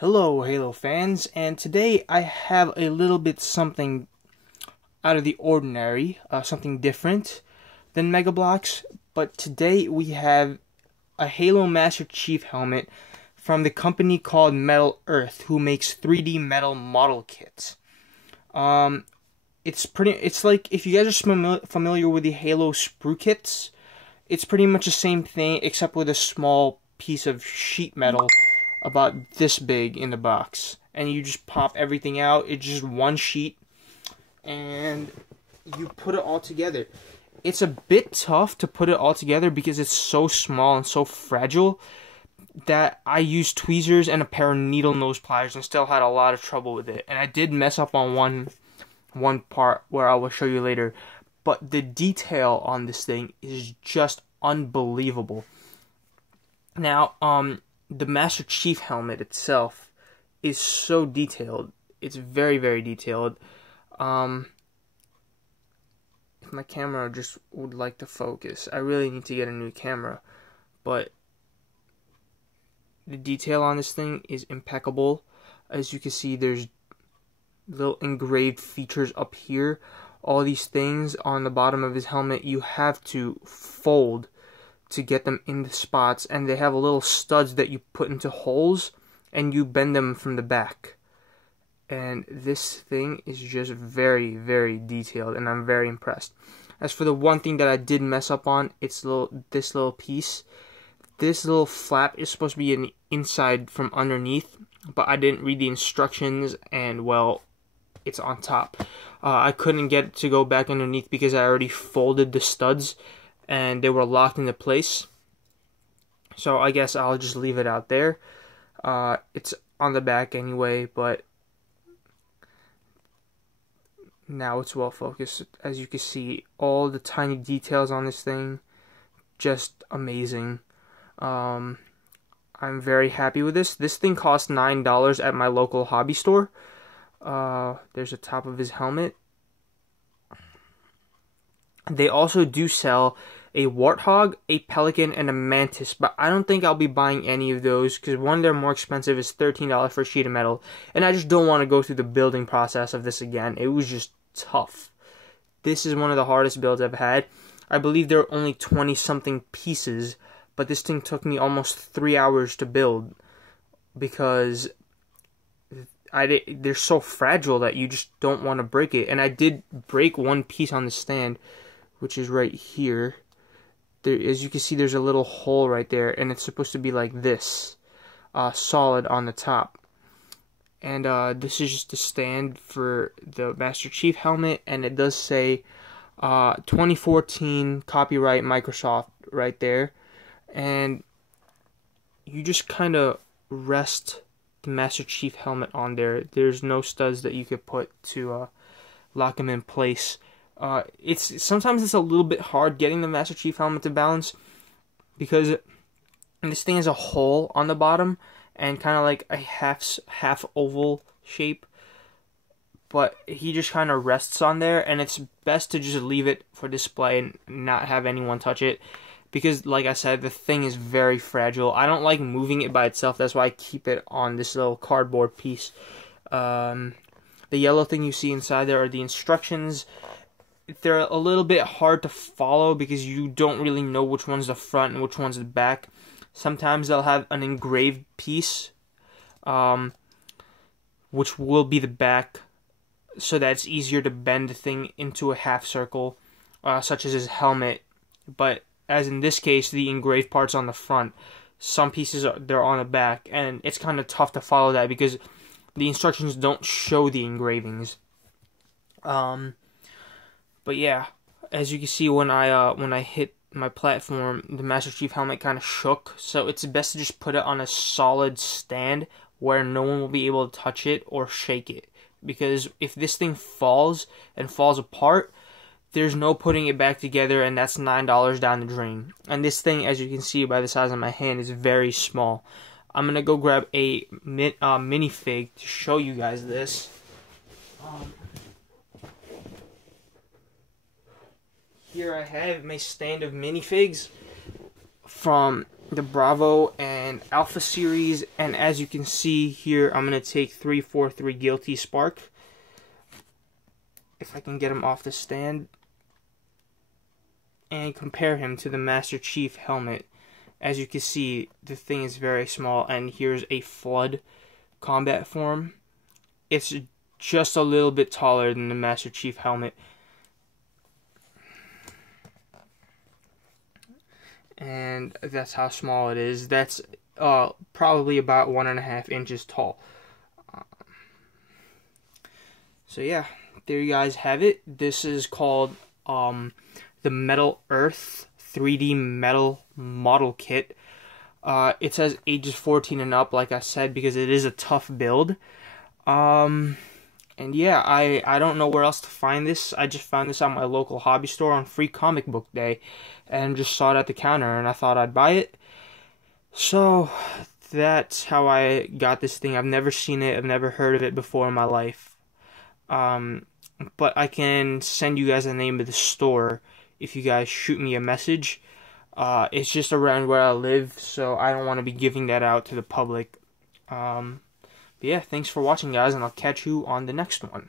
Hello, Halo fans, and today I have a little bit something out of the ordinary, something different than Mega Bloks. But today we have a Halo Master Chief helmet from the company called Metal Earth, who makes 3D metal model kits. It's like if you guys are familiar with the Halo sprue kits, it's pretty much the same thing except with a small piece of sheet metal about this big in the box, and you just pop everything out. It's just one sheet and you put it all together. It's a bit tough to put it all together because it's so small and so fragile that I used tweezers and a pair of needle nose pliers and still had a lot of trouble with it. And I did mess up on one part where I will show you later, but the detail on this thing is just unbelievable. Now, the Master Chief helmet itself is so detailed. It's very, very detailed. If my camera just would like to focus, I really need to get a new camera, but the detail on this thing is impeccable. As you can see, there's little engraved features up here. All these things on the bottom of his helmet you have to fold to get them in the spots, and they have little studs that you put into holes and you bend them from the back. And this thing is just very, very detailed, and I'm very impressed. As for the one thing that I did mess up on, it's this little piece. This little flap is supposed to be an inside from underneath, but I didn't read the instructions, and well, it's on top. I couldn't get it to go back underneath because I already folded the studs and they were locked into place. So I guess I'll just leave it out there. It's on the back anyway, but now it's well focused. As you can see, all the tiny details on this thing, just amazing. I'm very happy with this. This thing cost $9 at my local hobby store. There's the top of his helmet. They also do sell a warthog, a pelican, and a mantis, but I don't think I'll be buying any of those because one, they're more expensive. Is $13 for a sheet of metal, and I just don't want to go through the building process of this again. It was just tough. This is one of the hardest builds I've had. I believe there are only 20 something pieces, but this thing took me almost 3 hours to build because they're so fragile that you just don't want to break it. And I did break one piece on the stand, which is right here. There, as you can see, there's a little hole right there, and it's supposed to be like this, solid on the top. And this is just the stand for the Master Chief helmet, and it does say 2014 copyright Microsoft right there. And you just kind of rest the Master Chief helmet on there. There's no studs that you could put to lock him in place. Sometimes it's a little bit hard getting the Master Chief helmet to balance because this thing has a hole on the bottom and kind of like a half oval shape, but he just kind of rests on there, and it's best to just leave it for display and not have anyone touch it because, like I said, the thing is very fragile. I don't like moving it by itself. That's why I keep it on this little cardboard piece. The yellow thing you see inside there are the instructions. They're a little bit hard to follow because you don't really know which one's the front and which one's the back. Sometimes they'll have an engraved piece, which will be the back, so that it's easier to bend the thing into a half circle, such as his helmet. But as in this case, the engraved part's on the front. Some pieces they're on the back, and it's kind of tough to follow that because the instructions don't show the engravings. But yeah, as you can see, when I hit my platform, the Master Chief helmet kind of shook. So it's best to just put it on a solid stand where no one will be able to touch it or shake it. Because if this thing falls and falls apart, there's no putting it back together, and that's $9 down the drain. And this thing, as you can see by the size of my hand, is very small. I'm gonna go grab a minifig to show you guys this. Here I have my stand of minifigs from the Bravo and Alpha series, and as you can see here, I'm going to take 343 Guilty Spark, if I can get him off the stand, and compare him to the Master Chief helmet. As you can see, the thing is very small, and here's a Flood combat form. It's just a little bit taller than the Master Chief helmet. And that's how small it is. That's probably about 1.5 inches tall. So yeah, there you guys have it. This is called the Metal Earth 3D Metal Model Kit. It says ages 14 and up, like I said, because it is a tough build. And yeah, I don't know where else to find this. I just found this at my local hobby store on Free Comic Book Day, and just saw it at the counter, and I thought I'd buy it. So that's how I got this thing. I've never seen it. I've never heard of it before in my life. But I can send you guys the name of the store if you guys shoot me a message. It's just around where I live, so I don't want to be giving that out to the public. But yeah, thanks for watching, guys, and I'll catch you on the next one.